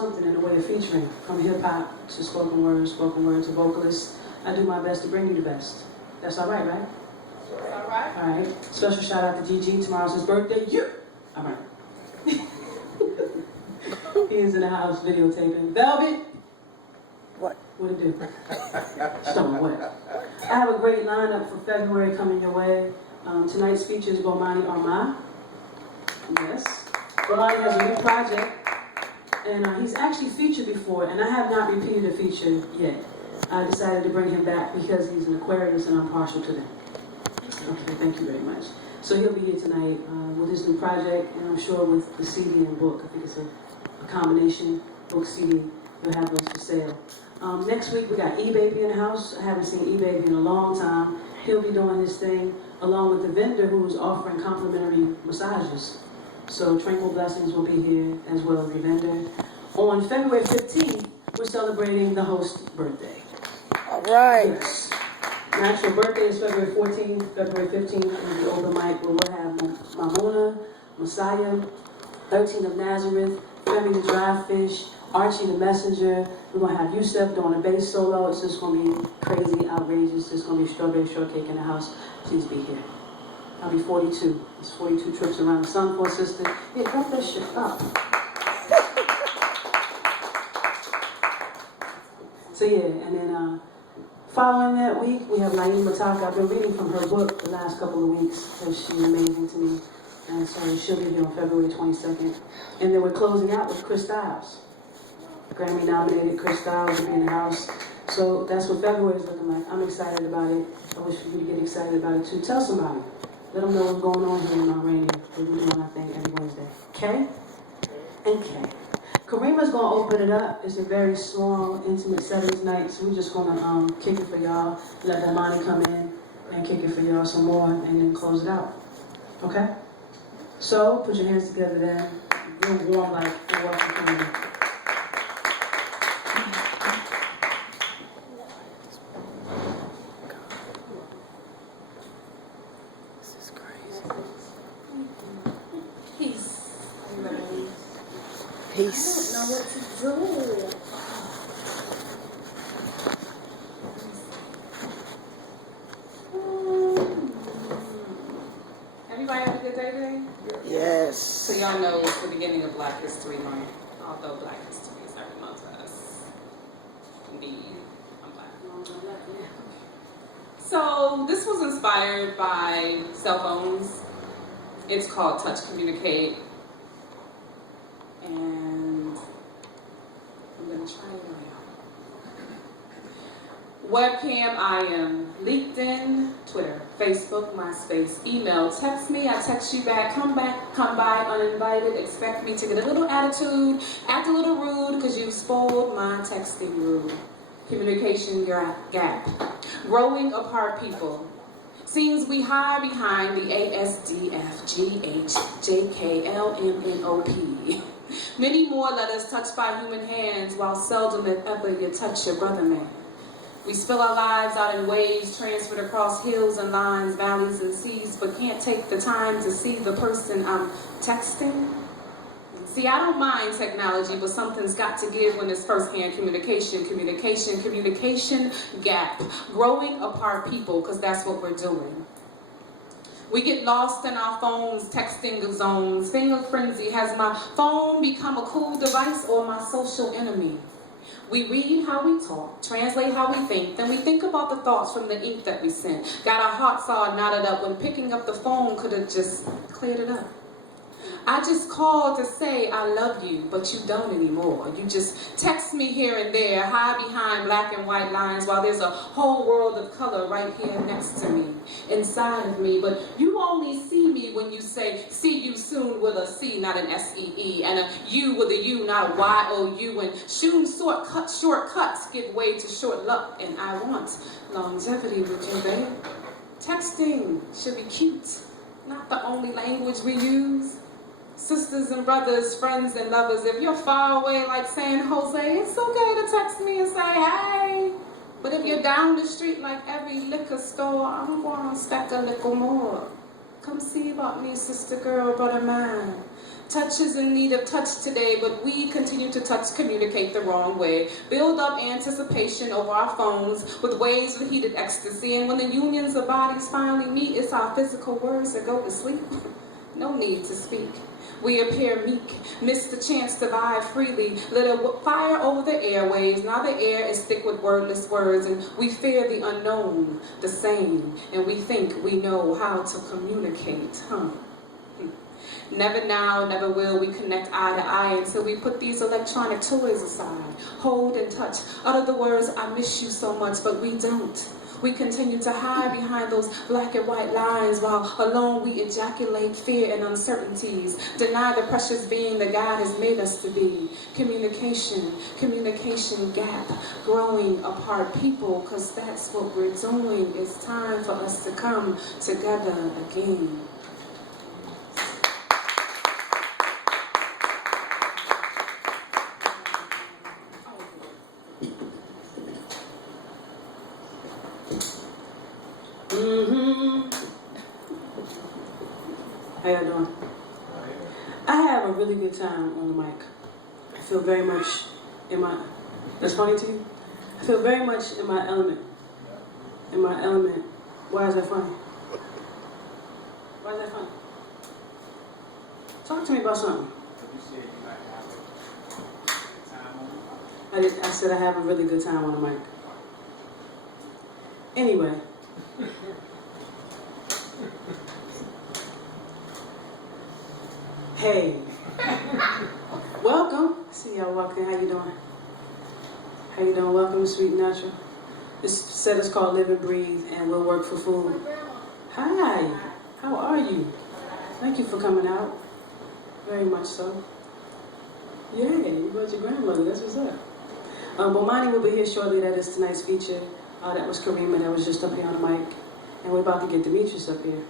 something in the way of featuring, from hip-hop to spoken word to vocalist. I do my best to bring you the best. That's all right, right? All right. All right. Special shout out to GG. Tomorrow's his birthday. Yeah. All right. He is in the house videotaping. Velvet. What? What it do? Just don't know what. I have a great lineup for February coming your way. Tonight's feature is Bomani Arma. Yes. Bomani has a new project, and he's actually featured before, and I have not repeated a feature yet. I decided to bring him back because he's an Aquarius and I'm partial to them. Okay, thank you very much. So he'll be here tonight with his new project, and I'm sure with the CD and book. I think it's a combination, book, CD. You'll have those for sale. Next week we got E-Baby in the house. I haven't seen E-Baby in a long time. He'll be doing his thing along with the vendor who's offering complimentary massages. So Tranquil Blessings will be here as well as the vendor. On February 15th, we're celebrating the host's birthday. All right. Yes. My actual birthday is February 14th. February 15th is the open mic where we'll have Mamona, Messiah, 13 of Nazareth, Femi the Dry Fish, Archie the Messenger. We're going to have Yusef doing a bass solo. It's just going to be crazy, outrageous. It's going to be strawberry shortcake in the house. Please be here. I'll be 42. It's 42 trips around the sun for a sister. Yeah, drop that shit up. So yeah, and then following that week, we have Naeem Mataka. I've been reading from her book the last couple of weeks because she's amazing to me. And so she'll be here on February 22nd. And then we're closing out with Chris Styles. Grammy nominated Chris Styles will be in the house. So that's what February is looking like. I'm excited about it. I wish for you to get excited about it too. Tell somebody. Let them know what's going on here in my radio. We're doing our thing every Wednesday. K and K. Karima's gonna open it up. It's a very small, intimate setting tonight, so we're just gonna kick it for y'all. Let Bomani come in and kick it for y'all some more, and then close it out. Okay? So put your hands together there. Real warm like you're welcome coming in. This is crazy. Peace. I'm ready. Peace. I don't know what to do. Everybody have a good day today? Yes. So y'all know it's the beginning of Black History Month, although Black History is every month for us. Indeed, I'm Black. So this was inspired by cell phones. It's called Touch Communicate. And I'm going to try it out. Webcam, IM, LinkedIn, Twitter, Facebook, MySpace, email, text me, I text you back, come by uninvited, expect me to get a little attitude, act a little rude, because you spoiled my texting rule. Communication gap. Growing apart people. Seems we hide behind the ASDFGHJKLMNOP. Many more letters touched by human hands, while seldom if ever you touch your brother man. We spill our lives out in waves, transferred across hills and lines, valleys and seas, but can't take the time to see the person I'm texting. See, I don't mind technology, but something's got to give when it's first-hand communication gap. Growing apart people, because that's what we're doing. We get lost in our phones, texting zones. Finger frenzy. Has my phone become a cool device or my social enemy? We read how we talk, translate how we think, then we think about the thoughts from the ink that we sent. Got our hearts all knotted up when picking up the phone could have just cleared it up. I just called to say I love you, but you don't anymore. You just text me here and there, hide behind black and white lines, while there's a whole world of color right here next to me, inside of me. But you only see me when you say, see you soon with a C, not an S-E-E, and a U with a U, not a Y-O-U, and soon shortcuts give way to short luck, and I want longevity with you, babe. Texting should be cute, not the only language we use. Sisters and brothers, friends and lovers, if you're far away like San Jose, it's okay to text me and say, hey. But if you're down the street like every liquor store, I'm gonna stack a little more. Come see about me, sister girl, brother man. Touch is in need of touch today, but we continue to touch, communicate the wrong way. Build up anticipation over our phones with waves of heated ecstasy. And when the unions of bodies finally meet, it's our physical words that go to sleep. No need to speak. We appear meek, miss the chance to vibe freely, lit a fire over the airwaves. Now the air is thick with wordless words, and we fear the unknown, the same, and we think we know how to communicate, Never now, never will we connect eye to eye until we put these electronic toys aside. Hold and touch, utter the words, I miss you so much, but we don't. We continue to hide behind those black and white lines while alone we ejaculate fear and uncertainties. Deny the precious being that God has made us to be. Communication gap, growing apart people, because that's what we're doing. It's time for us to come together again. How y'all doing? I have a really good time on the mic. I feel very much in my, that's funny to you? I feel very much in my element. In my element. Why is that funny? Why is that funny? Talk to me about something. You said you might have a time on the mic. I said I have a really good time on the mic. Anyway. Hey. Welcome. I see y'all walking. How you doing? How you doing? Welcome to Sweet Natural. This set is called Live and Breathe, and we'll work for food. Hi. How are you? Thank you for coming out. Very much so. Yeah, you brought your grandmother. That's what's up. Bomani will be here shortly. That is tonight's feature. That was Karima. That was just up here on the mic. And we're about to get Demetrius up here.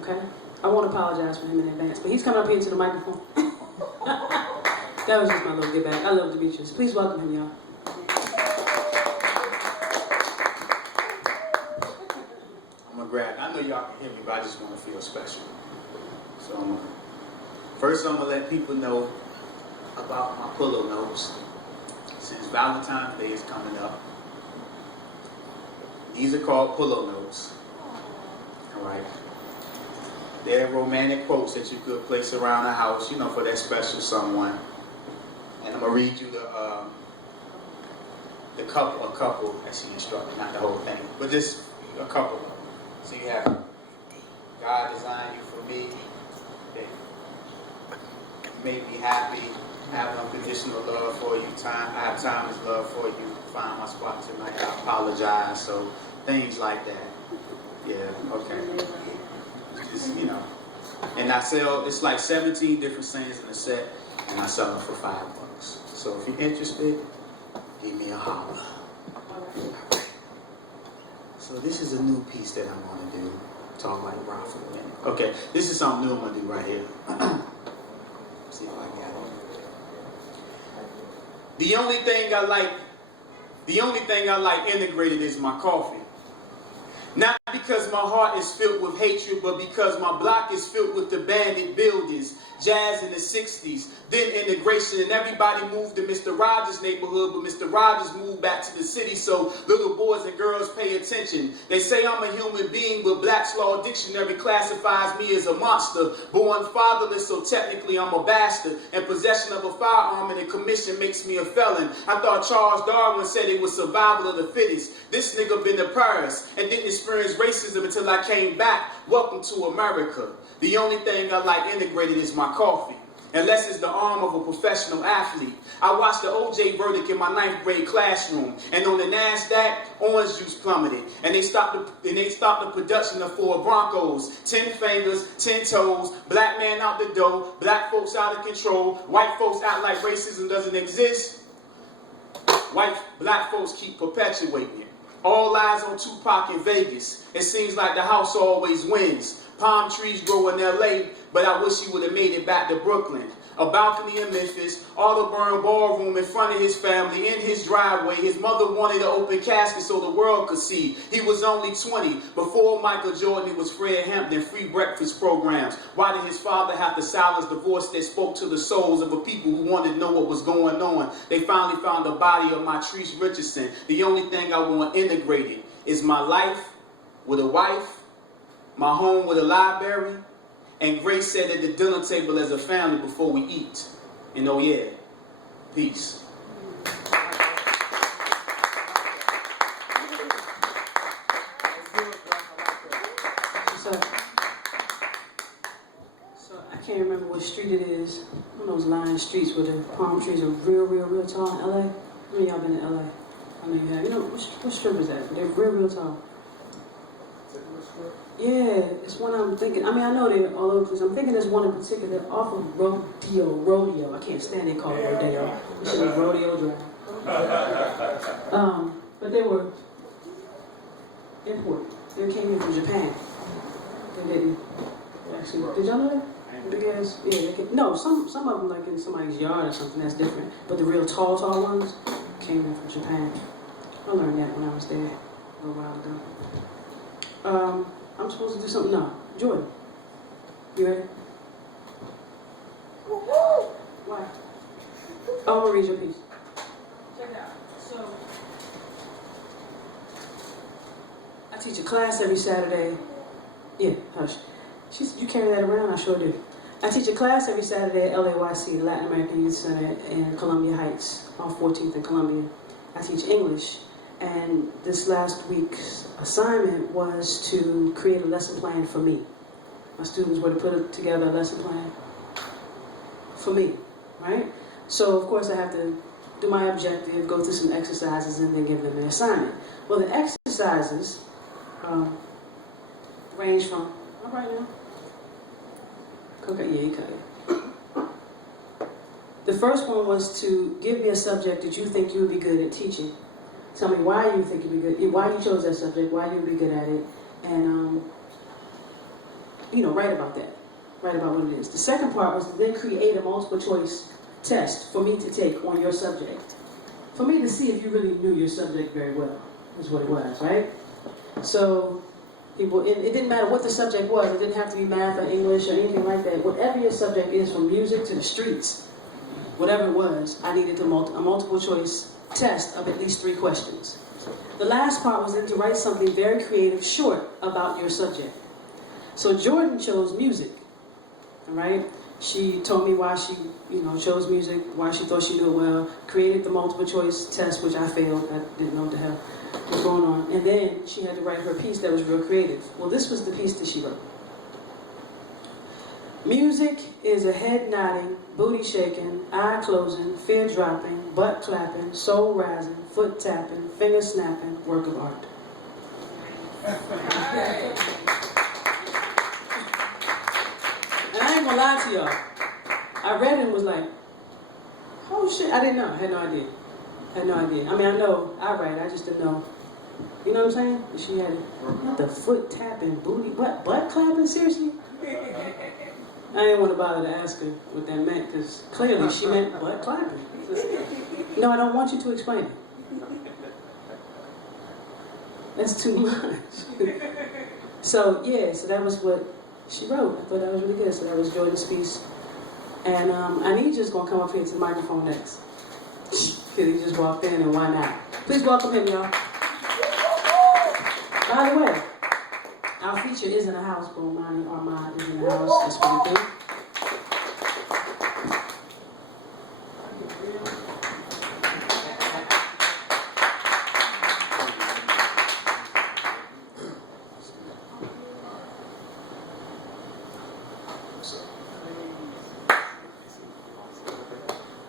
Okay? I won't apologize for him in advance, but he's coming up here to the microphone. That was just my little get back. I love Demetrius. Please welcome him, y'all. I'm gonna grab. I know y'all can hear me, but I just want to feel special. So first, I'm gonna let people know about my pillow notes. Since Valentine's Day is coming up, these are called pillow notes. All right. They're romantic quotes that you could place around the house, you know, for that special someone. And I'm gonna read you a couple as he instructed, not the whole thing, but just a couple. So you have, God designed you for me, that you make me happy, have unconditional love for you, I have timeless love for you, find my spot tonight, I apologize, so things like that. Yeah, okay. Just, you know. And I sell, it's like 17 different sayings in a set, and I sell them for $5. So if you're interested, give me a holler. So this is a new piece that I'm going to do. Talk like Rob for a minute. Okay, this is something new I'm going to do right here. See if I got it. The only thing I like integrated is my coffee. Not because my heart is filled with hatred, but because my block is filled with abandoned buildings, jazz in the 60s, then integration, and everybody moved to Mr. Rogers' neighborhood, but Mr. Rogers moved back to the city, so little boys and girls pay attention. They say I'm a human being, but Black's Law Dictionary classifies me as a monster, born fatherless, so technically I'm a bastard, and possession of a firearm and a commission makes me a felon. I thought Charles Darwin said it was survival of the fittest. This nigga been to Paris and didn't experience racism until I came back. Welcome to America. The only thing I like integrated is my coffee. Unless it's the arm of a professional athlete. I watched the OJ verdict in my 9th grade classroom, and on the NASDAQ, orange juice plummeted, and they stopped the production of 4 Broncos. 10 fingers, 10 toes, black man out the door, black folks out of control, white folks act like racism doesn't exist. Black folks keep perpetuating it. All eyes on Tupac in Vegas. It seems like the house always wins. Palm trees grow in LA, but I wish he would have made it back to Brooklyn. a balcony in Memphis, Audubon Ballroom in front of his family, in his driveway. His mother wanted to open casket so the world could see. He was only 20. Before Michael Jordan, it was Fred Hampton, free breakfast programs. Why did his father have to silence the voice that spoke to the souls of the people who wanted to know what was going on? They finally found the body of Matrice Richardson. The only thing I want integrated is my life with a wife, my home with a library, and Grace said at the dinner table as a family before we eat. And oh yeah, peace. So I can't remember what street it is. One of those lying streets where the palm trees are real tall in LA. How many of y'all been to LA? I know you have. You know, what strip is that? They're real tall. Yeah, it's one I'm thinking. I mean, I know they're all over the place. I'm thinking there's one in particular off of Rodeo. I can't stand they call it Rodeo. It should be Rodeo Drive. But they were imported. They came in from Japan. They didn't actually. Did y'all know that? Big ass. Yeah. They came, no, some of them like in somebody's yard or something. That's different. But the real tall ones came in from Japan. I learned that when I was there a little while ago. I'm supposed to do something now. Jordan, you ready? Why? Oh, I'm gonna read your piece. Check it out. So, I teach a class every Saturday. Yeah, hush. You carry that around? I sure do. I teach a class every Saturday at LAYC, the Latin American Youth Center in Columbia Heights, off 14th and Columbia. I teach English. And this last week's assignment was to create a lesson plan for me. My students were to put together a lesson plan for me, right? So, of course, I have to do my objective, go through some exercises, and then give them an assignment. Well, the exercises range from, all right now, okay, yeah, you cut it. The first one was to give me a subject that you think you would be good at teaching. Tell me why you think you'd be good, why you chose that subject, why you'd be good at it, and, write about that. Write about what it is. The second part was to then create a multiple choice test for me to take on your subject. For me to see if you really knew your subject very well, is what it was, right? So, it didn't matter what the subject was. It didn't have to be math or English or anything like that. Whatever your subject is, from music to the streets, whatever it was, I needed a multiple choice test of at least 3 questions. The last part was then to write something very creative, short, about your subject. So Jordan chose music, all right? She told me why she, chose music, why she thought she knew it well, created the multiple choice test, which I failed. I didn't know what the hell was going on. And then she had to write her piece that was real creative. Well, this was the piece that she wrote. Music is a head nodding, booty shaking, eye closing, fear dropping, butt clapping, soul rising, foot tapping, finger snapping work of art. And I ain't gonna lie to y'all. I read it and was like, oh shit, I didn't know. I had no idea. I mean, I know I write, I just didn't know. You know what I'm saying? She had not the foot tapping, booty, what, butt clapping, seriously? I didn't want to bother to ask her what that meant, because clearly she meant butt clapping. No, I don't want you to explain it. That's too much. So that was what she wrote. I thought that was really good. So that was Jordan's piece. And I need just going to come up here to the microphone next. Because he just walked in, and why not? Please welcome him, y'all. By the way, our feature is in the house, Bomani Armand is in the house. That's what we do.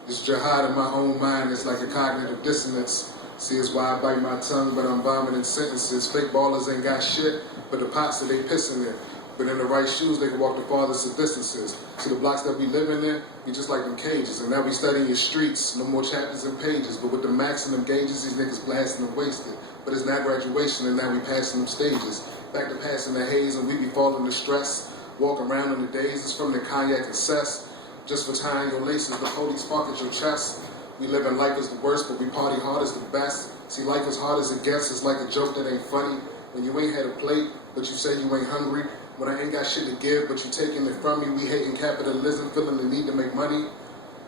This jihad in my own mind is like a cognitive dissonance. See, it's why I bite my tongue, but I'm vomiting sentences. Fake ballers ain't got shit, but the pots that they pissing in. But in the right shoes, they can walk the farthest of distances. So the blocks that we living in, we just like them cages. And now we studying your streets, no more chapters and pages. But with the maximum gauges, these niggas blasting and wasted. But it's not graduation, and now we passing them stages. Back to passing the haze, and we be falling to stress. Walk around on the days, it's from the cognac and cess. just for tying your laces. The police spark at your chest. We live in life is the worst, but we party hard is the best. See, life is hard as it gets. It's like a joke that ain't funny. When you ain't had a plate, but you say you ain't hungry. When I ain't got shit to give, but you taking it from me. We hating capitalism, feeling the need to make money.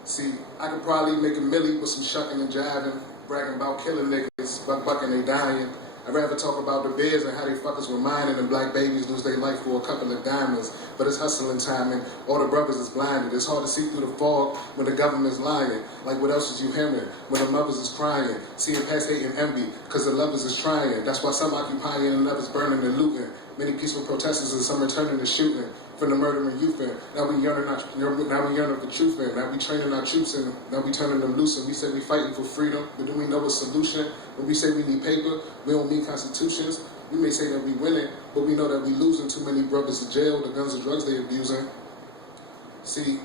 See, I could probably make a milli with some shucking and jiving, bragging about killing niggas, bucking they dying. I'd rather talk about the beers and how they fuckers were mining and black babies lose their life for a couple of diamonds. But it's hustling time and all the brothers is blinded. It's hard to see through the fog when the government's lying. Like what else is you hearing when the mothers is crying? Seeing past hate and envy because the lovers is trying. That's why some occupying and others burning and looting. Many peaceful protesters and some returning to shooting. From the murdering youth in. Now we yearning for truth in. Now we training our troops in. Now we turning them loose and we say we fighting for freedom. But do we know a solution? When we say we need paper, we don't need constitutions. We may say that we winning, but we know that we losing too many brothers to jail, the guns and drugs they abusing. See,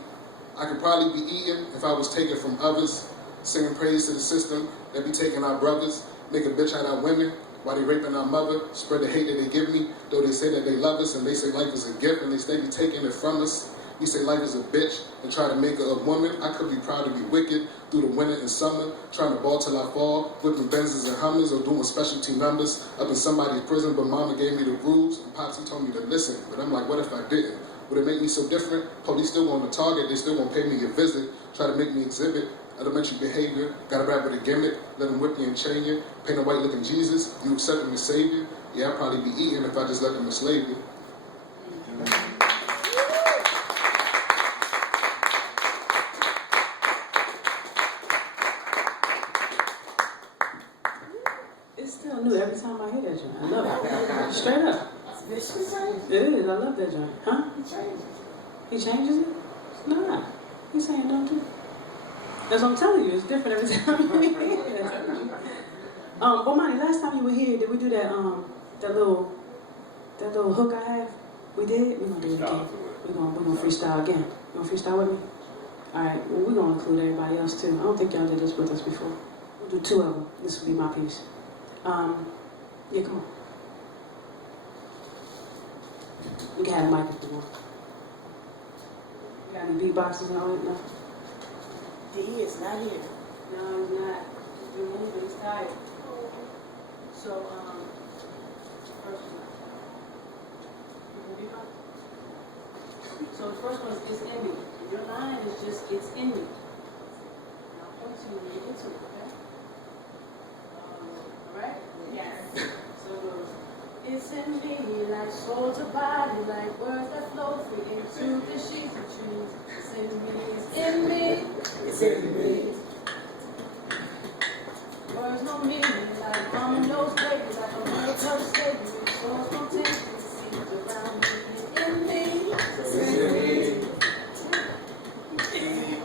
I could probably be eating if I was taken from others, singing praise to the system that be taking our brothers, make a bitch out of our women, while they raping our mother, spread the hate that they give me, though they say that they love us and they say life is a gift and they stay be taking it from us. We say life is a bitch and try to make her a woman. I could be proud to be wicked through the winter and summer, trying to ball till I fall, whipping Benzes and Hummers or doing specialty numbers up in somebody's prison, but mama gave me the rules and Popsy told me to listen. But I'm like, what if I didn't? Would it make me so different? Police still want to target, they still won't pay me a visit, try to make me exhibit elementary behavior, gotta rap with a gimmick, let them whip you and chain you, paint a white looking Jesus, you accept him as savior. Yeah, I'd probably be eating if I just let them enslave you. It's still new every time I hear that joint. I love it. Straight up. It is. I love that joint. Huh? He changes it? Nah. He's saying don't do it. That's what I'm telling you. It's different every time you hear it. Bomani, last time you were here, did we do that that little hook I have? We did? We're gonna do it again. We're gonna freestyle again. You gonna freestyle with me? Alright, well we're gonna include everybody else too. I don't think y'all did this with us before. We'll do two of them. This will be my piece. Yeah, come on. You can have a mic if you want. You got any beatboxes and all that? No? D is not here. No, he's not. He's doing anything. He's tired. So, first one. You can beatbox? So the first one is It's In Me. Your line is just It's In Me. Now I'll point to you when you get to it, okay? Alright? Yes. So it goes, it's in me, like soul to body, like words that flow free into the sheets of trees. It's in me, it's in me, it's in me. Words no meaning, like mama knows baby, like a real touch baby, with so spontaneous, seems around me. It's in me, it's in me.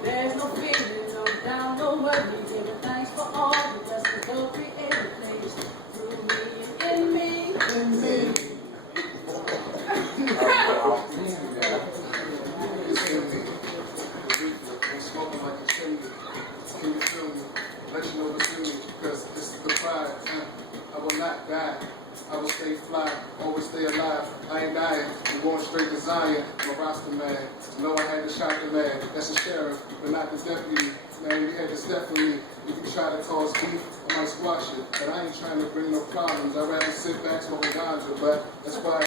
There's no feeling, no doubt, no worry, giving thanks for all the blessings of creative things through me and in me. In me. It's in me. I'm smoking like a chimney. Can you feel me? Let you know what's in me, because this is the pride. I will not die. I will stay fly, always stay alive. I ain't dying. I'm going straight to Zion. I'm a roster man. Know I had to shot the man. That's a sheriff, but not the deputy. Man, you had to step for me. If you try to cause beef, I might squash it. But I ain't trying to bring no problems. I'd rather sit back smoking ganja, but that's why